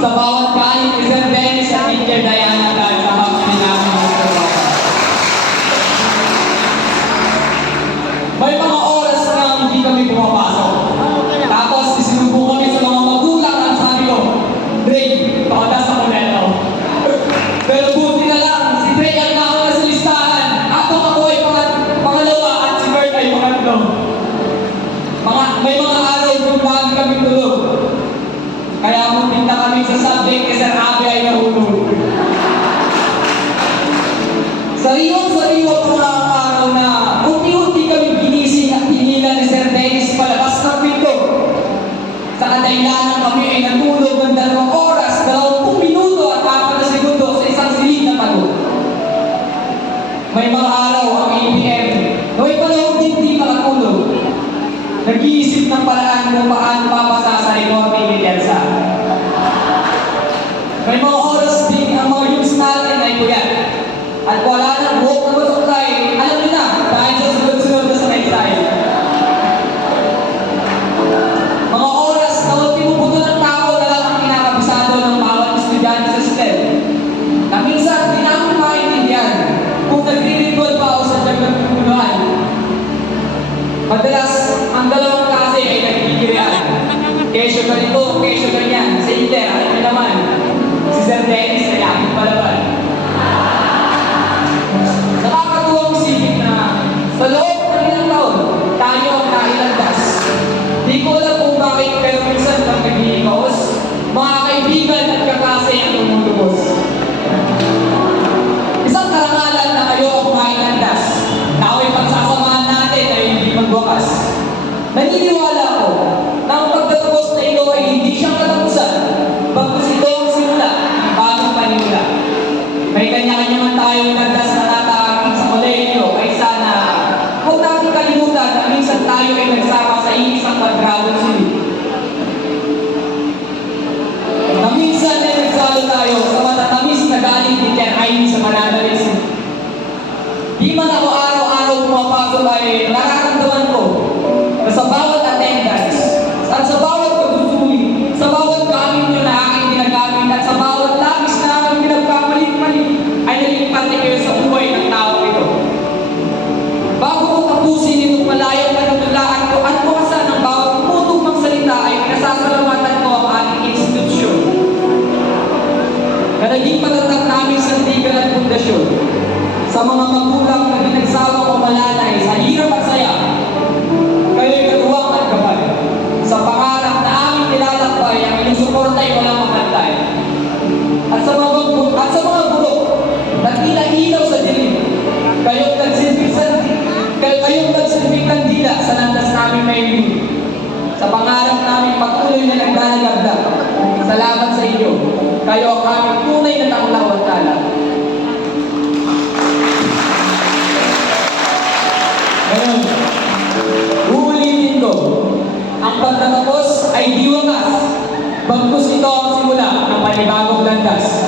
sa bawat galing ni Sir Dennis at Teacher Diana dahil sa hapon namin sa trabaho. May mga oras na hindi kami pumapasok. Tapos isinubo kami sa mga magulang at sabi ko, Dre, pakadas ako neto. Pero buti na lang, si Dre ang nauna sa listahan. Ako ay pangalawa at si Bert ay pangatlo. May mga araw kung lagi kami tulog. Kaya pumunta kami sa subject kasi Sir Abby ay nahulog. Sariwang-sariwa po na ang araw na unti-unti kami ginising at hinilan ni Sir Dennis palabas ng pinto. Sa kadahilanan kami ay natulog ng 2 oras, 20 minuto at 4 na segundo sa isang silid na pagod. May mga araw ang ABM na may panahon din di makatulog. Nag-iisip ng paraan kung paano papasa sa recording ni Elsa. May mga oras din ang mga youths natin ay puyat. At wala nang buhok na masuklay, alam niyo na, dahil sa sunod-sunod na sa lifestyle. Mga oras na ultimo-puto ng tao na lang ang kinakabisado ng bawat estudyante sa STEM. Na minsan, di namin maintindihan kung nagre-record pa ako sa pagpupunuan. Madalas, ang dalawang klase ay nagkikirian. Kesyo ganito, kesyo ganyan. Sa Inter, alam niyo naman, si Sir Dennis ay aking palaban. Nakakatuwang isipin na sa loob ng ilang taon, tayo ang nailandas. Di ko alam kung bakit pero minsan kang nag-iikaos, mga kaibigan at kaklase ang tumutubos. Isang karangalan na kayo ang mailandas. Naway pagsasamahan natin ay hindi magwakas. Naniniwala ako na ang pagtatapos na ito ay hindi siyang katapusan. Bagkus ito ang simula ng bagong panimula. May kanya-kanya man tayong landas na nataaking sa kolehiyo ay sana huwag natin kalimutan na minsan tayo ay nagsama sa iisang quadrado silid. Na minsan ay nagsalo tayo sa matatamis na galing ni Ken Aini sa Manadalis. Di man ako araw-araw pumapasok ay nararamdaman ko na sa bawat attendance at sa bawat pagsusuli, sa bawat gamit nyo na aking ginagamit at sa bawat labis na aking pinagkamalit-malit ay naging parte kayo sa buhay ng tao ito. Bago ko tapusin itong malayang panatulaan ko at bukasan ng bawat putong salita ay pinasasalamatan ko ang ating institusyon na naging patatag namin sa tigan at pundasyon. Sa mga magulang na ginagsawa ko malalay sa hirap at saya, kayo'y katuwang at gabay. Sa pangarap na aming nilalakbay, ang inyong suporta ay walang makantay. At sa mga guro na tila ilaw sa dilim, kayong nagsilbing kandila sa landas namin may lilim. Sa pangarap namin patuloy na naglalagabda, salamat sa inyo. Kayo ang aming tunay na tanglaw at talag. Ngayon, uulitin ko, ang pagtatapos ay di wakas. Bagkus ito ang simula ng panibagong landas.